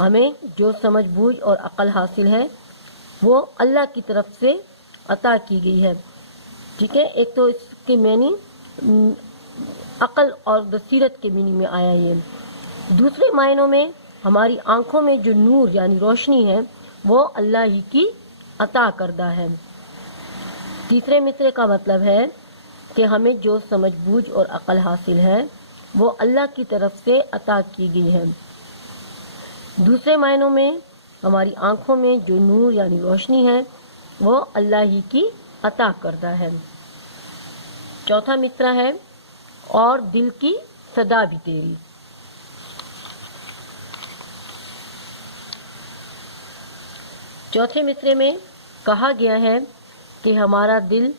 ہمیں جو سمجھ بوجھ اور عقل حاصل ہے وہ اللہ کی طرف سے عطا کی گئی ہے. ٹھیک ہے، ایک تو اس کے معنی عقل اور بصیرت کے معنی میں آیا یہ. دوسرے معنوں میں ہماری آنکھوں میں جو نور یعنی روشنی ہے وہ اللہ ہی کی عطا کردہ ہے. تیسرے مصرے کا مطلب ہے کہ ہمیں جو سمجھ بوجھ اور عقل حاصل ہے وہ اللہ کی طرف سے عطا کی گئی ہے. دوسرے معنوں میں ہماری آنکھوں میں جو نور یعنی روشنی ہے وہ اللہ ہی کی عطا کردہ ہے. چوتھا مصرع ہے اور دل کی صدا بھی تیری. چوتھے مصرے میں کہا گیا ہے کہ ہمارا دل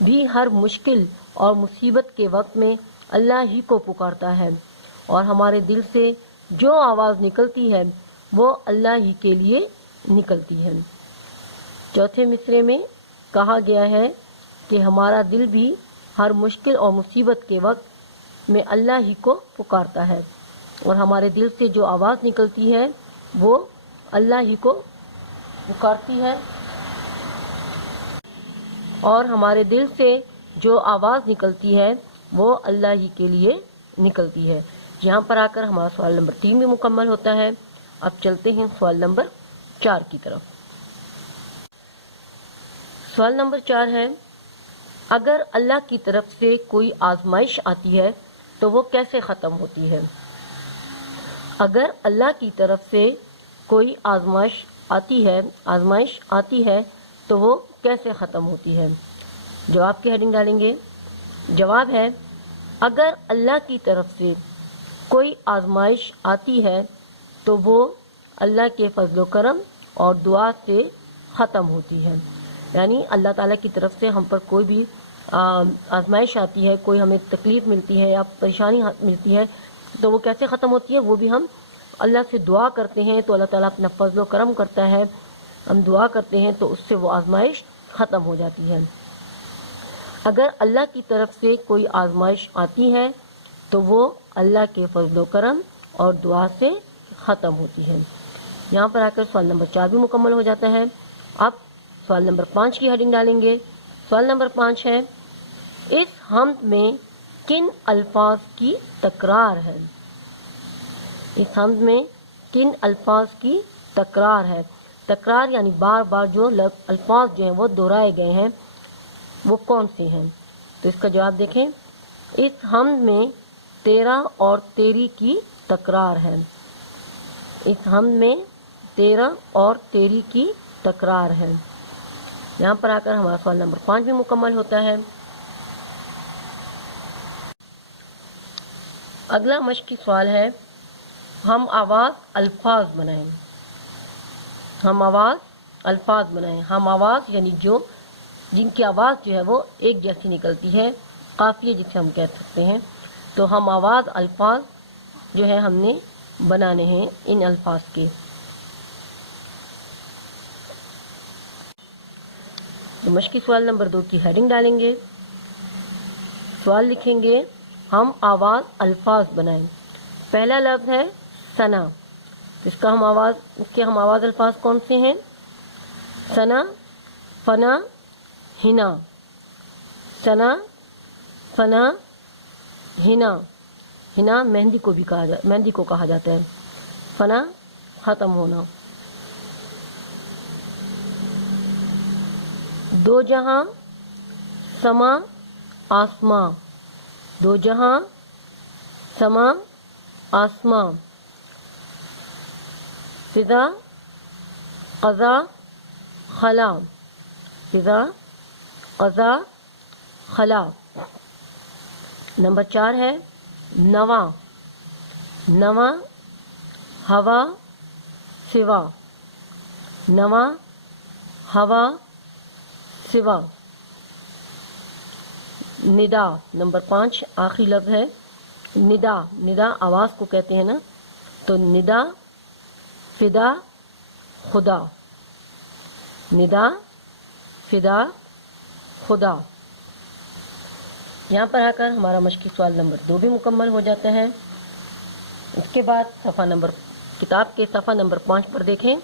بھی ہر مشکل اور مصیبت کے وقت میں اللہ ہی کو پکارتا ہے اور ہمارے دل سے جو آواز نکلتی ہے وہ اللہ ہی کے لیے نکلتی ہے. چوتھے مصرے میں کہا گیا ہے کہ ہمارا دل بھی ہر مشکل اور مصیبت کے وقت میں اللہ ہی کو پکارتا ہے اور ہمارے دل سے جو آواز نکلتی ہے وہ اللہ ہی کو پکارتی ہے اور ہمارے دل سے جو آواز نکلتی ہے وہ اللہ ہی کے لیے نکلتی ہے. یہاں پر آ کر ہمارا سوال نمبر 3 بھی مکمل ہوتا ہے. اب چلتے ہیں سوال نمبر 4 کی طرف. سوال نمبر 4 ہے اگر اللہ کی طرف سے کوئی آزمائش آتی ہے تو وہ کیسے ختم ہوتی ہے؟ اگر اللہ کی طرف سے کوئی آزمائش آتی ہے تو وہ کیسے ختم ہوتی ہے؟ جواب کی ہیڈنگ ڈالیں گے. جواب ہے اگر اللہ کی طرف سے کوئی آزمائش آتی ہے تو وہ اللہ کے فضل و کرم اور دعا سے ختم ہوتی ہے. یعنی اللہ تعالیٰ کی طرف سے ہم پر کوئی بھی آزمائش آتی ہے، کوئی ہمیں تکلیف ملتی ہے یا پریشانی ملتی ہے تو وہ کیسے ختم ہوتی ہے؟ وہ بھی ہم اللہ سے دعا کرتے ہیں تو اللہ تعالیٰ اپنا فضل و کرم کرتا ہے. ہم دعا کرتے ہیں تو اس سے وہ آزمائش ختم ہو جاتی ہے. اگر اللہ کی طرف سے کوئی آزمائش آتی ہے تو وہ اللہ کے فضل و کرم اور دعا سے ختم ہوتی ہے. یہاں پر آ کر سوال نمبر 4 بھی مکمل ہو جاتا ہے. اب سوال نمبر 5 کی ہیڈنگ ڈالیں گے. سوال نمبر 5 ہے اس حمد میں کن الفاظ کی تکرار ہے؟ اس حمد میں کن الفاظ کی تکرار ہے؟ تکرار یعنی بار بار جو الفاظ جو ہیں وہ دہرائے گئے ہیں وہ کون سے ہیں؟ تو اس کا جواب دیکھیں. اس حمد میں تیرا اور تیری کی تکرار ہے. اس حمد میں تیرا اور تیری کی تکرار ہے. یہاں پر آ کر ہمارا سوال نمبر 5 بھی مکمل ہوتا ہے. اگلا مشقی سوال ہے ہم آواز الفاظ بنائیں. ہم آواز الفاظ بنائیں. ہم آواز یعنی جن کی آواز جو ہے وہ ایک جیسی نکلتی ہے، قافیے جسے ہم کہہ سکتے ہیں. تو ہم آواز الفاظ جو ہے ہم نے بنانے ہیں ان الفاظ کے. تو مشقی سوال نمبر 2 کی ہیڈنگ ڈالیں گے. سوال لکھیں گے ہم آواز الفاظ بنائیں. پہلا لفظ ہے ثنا. اس کے ہم آواز الفاظ کون سے ہیں؟ ثنا، فنا، ہنا. ثنا، فنا، ہنا. ہنا مہندی کو کہا جاتا ہے. فنا ختم ہونا. دو جہاں، سما، آسماں. دو جہاں، سما، آسماں. فضا، قضا، خلا. فضا، قضا، خلا. نمبر 4 ہے نوا. نوا، ہوا، سوا. نوا، ہوا، سوا. ندا. نمبر 5 آخری لفظ ہے ندا. ندا آواز کو کہتے ہیں نا، تو ندا، فدا، خدا. ندا، فدا، خدا. یہاں پر آ کر ہمارا مشقی سوال نمبر 2 بھی مکمل ہو جاتا ہے. اس کے بعد صفحہ نمبر کتاب کے صفحہ نمبر 5 پر دیکھیں.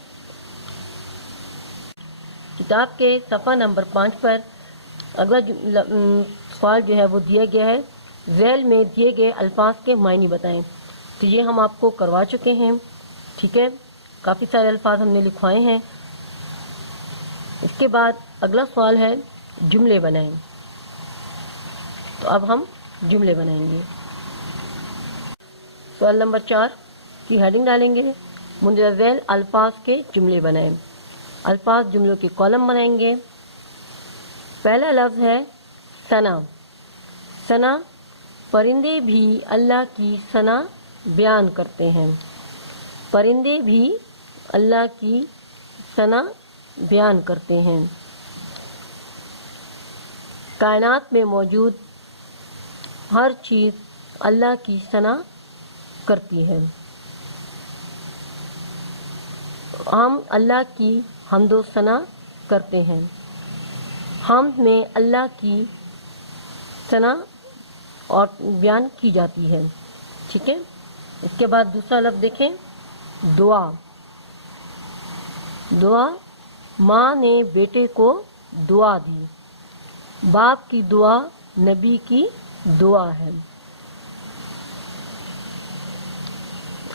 کتاب کے صفحہ نمبر 5 پر اگلا سوال جو ہے وہ دیا گیا ہے، ذیل میں دیے گئے الفاظ کے معنی بتائیں. تو یہ ہم آپ کو کروا چکے ہیں. ٹھیک ہے، کافی سارے الفاظ ہم نے لکھوائے ہیں. اس کے بعد اگلا سوال ہے جملے بنائیں. تو اب ہم جملے بنائیں گے. سوال نمبر 4 کی ہیڈنگ ڈالیں گے، مندرجہ ذیل الفاظ کے جملے بنائیں. الفاظ جملوں کے کالم بنائیں گے. پہلا لفظ ہے ثنا. ثنا، پرندے بھی اللہ کی ثنا بیان کرتے ہیں. پرندے بھی اللہ کی ثنا بیان کرتے ہیں. کائنات میں موجود ہر چیز اللہ کی ثنا کرتی ہے. ہم اللہ کی حمد و ثنا کرتے ہیں. حمد میں اللہ کی ثنا اور بیان کی جاتی ہے. ٹھیک ہے. اس کے بعد دوسرا لفظ دیکھیں، دعا. دعا، ماں نے بیٹے کو دعا دی. باپ کی دعا نبی کی دعا ہے.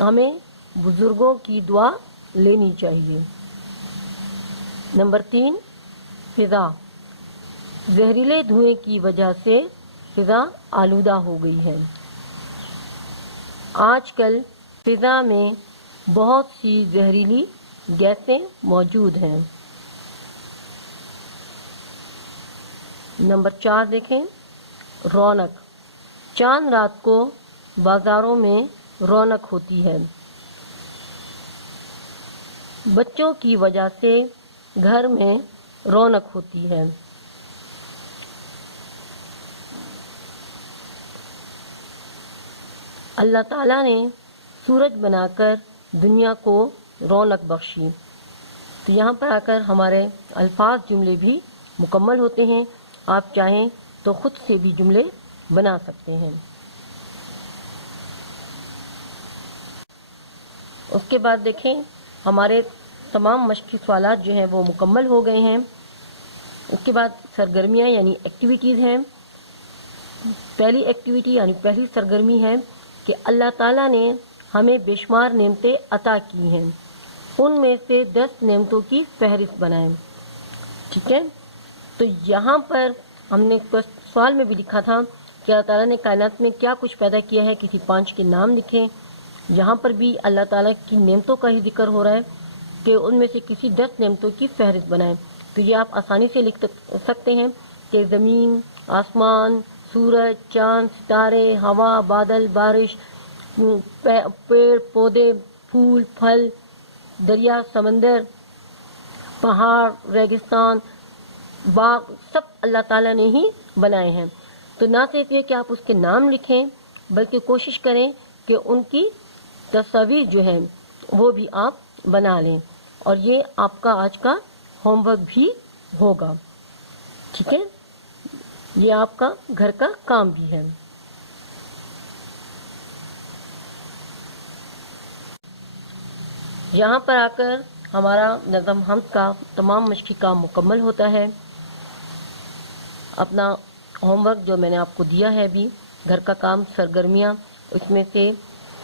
ہمیں بزرگوں کی دعا لینی چاہیے. نمبر 3، فضا. زہریلے دھوئیں کی وجہ سے فضا آلودہ ہو گئی ہے. آج کل فضا میں بہت سی زہریلی گیسیں موجود ہیں. نمبر 4 دیکھیں، رونق. چاند رات کو بازاروں میں رونق ہوتی ہے. بچوں کی وجہ سے گھر میں رونق ہوتی ہے. اللہ تعالیٰ نے سورج بنا کر دنیا کو رونق بخشی. تو یہاں پر آ کر ہمارے الفاظ جملے بھی مکمل ہوتے ہیں. آپ چاہیں تو خود سے بھی جملے بنا سکتے ہیں. اس کے بعد دیکھیں ہمارے تمام مشقی سوالات جو ہیں وہ مکمل ہو گئے ہیں. اس کے بعد سرگرمیاں یعنی ایکٹیویٹیز ہیں. پہلی ایکٹیویٹی یعنی پہلی سرگرمی ہے کہ اللہ تعالیٰ نے ہمیں بے شمار نعمتیں عطا کی ہیں. ان میں سے 10 نعمتوں کی فہرست بنائیں. ٹھیک ہے. تو یہاں پر ہم نے سوال میں بھی لکھا تھا کہ اللہ تعالیٰ نے کائنات میں کیا کچھ پیدا کیا ہے، کسی 5 کے نام لکھیں. یہاں پر بھی اللہ تعالیٰ کی نعمتوں کا ہی ذکر ہو رہا ہے کہ ان میں سے کسی 10 نعمتوں کی فہرست بنائیں. تو یہ آپ آسانی سے لکھ سکتے ہیں کہ زمین، آسمان، سورج، چاند، ستارے، ہوا، بادل، بارش، پیڑ پودے، پھول پھل، دریا، سمندر، پہاڑ، ریگستان، باغ، سب اللہ تعالیٰ نے ہی بنائے ہیں. تو نہ صرف یہ کہ آپ اس کے نام لکھیں بلکہ کوشش کریں کہ ان کی تصاویر جو ہیں وہ بھی آپ بنا لیں. اور یہ آپ کا آج کا ہوم ورک بھی ہوگا. ٹھیک ہے، یہ آپ کا گھر کا کام بھی ہے. یہاں پر آ کر ہمارا نظم حمد کا تمام مشقی کام مکمل ہوتا ہے. اپنا ہوم ورک جو میں نے آپ کو دیا ہے ابھی، گھر کا کام، سرگرمیاں، اس میں سے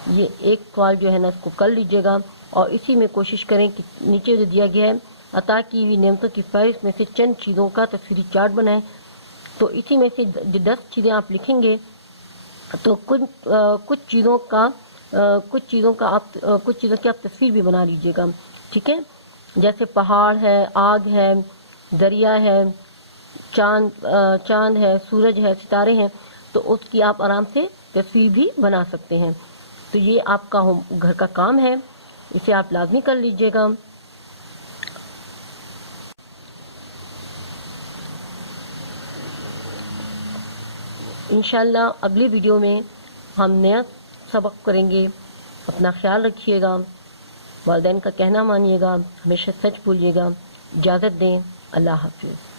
یہ ایک سوال جو ہے نا اس کو کر لیجیے گا اور اسی میں کوشش کریں کہ نیچے جو دیا گیا ہے عطا کی ہوئی نعمتوں کی فہرست میں سے چند چیزوں کا تصویری چارٹ بنائیں. تو اسی میں سے 10 چیزیں آپ لکھیں گے تو کچھ چیزوں کی آپ تصویر بھی بنا لیجیے گا. ٹھیک ہے، جیسے پہاڑ ہے، آگ ہے، دریا ہے، چاند ہے، سورج ہے، ستارے ہیں، تو اس کی آپ آرام سے تصویر بھی بنا سکتے ہیں. تو یہ آپ کا گھر کا کام ہے، اسے آپ لازمی کر لیجیے گا. انشاءاللہ اگلی ویڈیو میں ہم نیا سبق کریں گے. اپنا خیال رکھیے گا، والدین کا کہنا مانیے گا، ہمیشہ سچ بولیے گا. اجازت دیں، اللہ حافظ.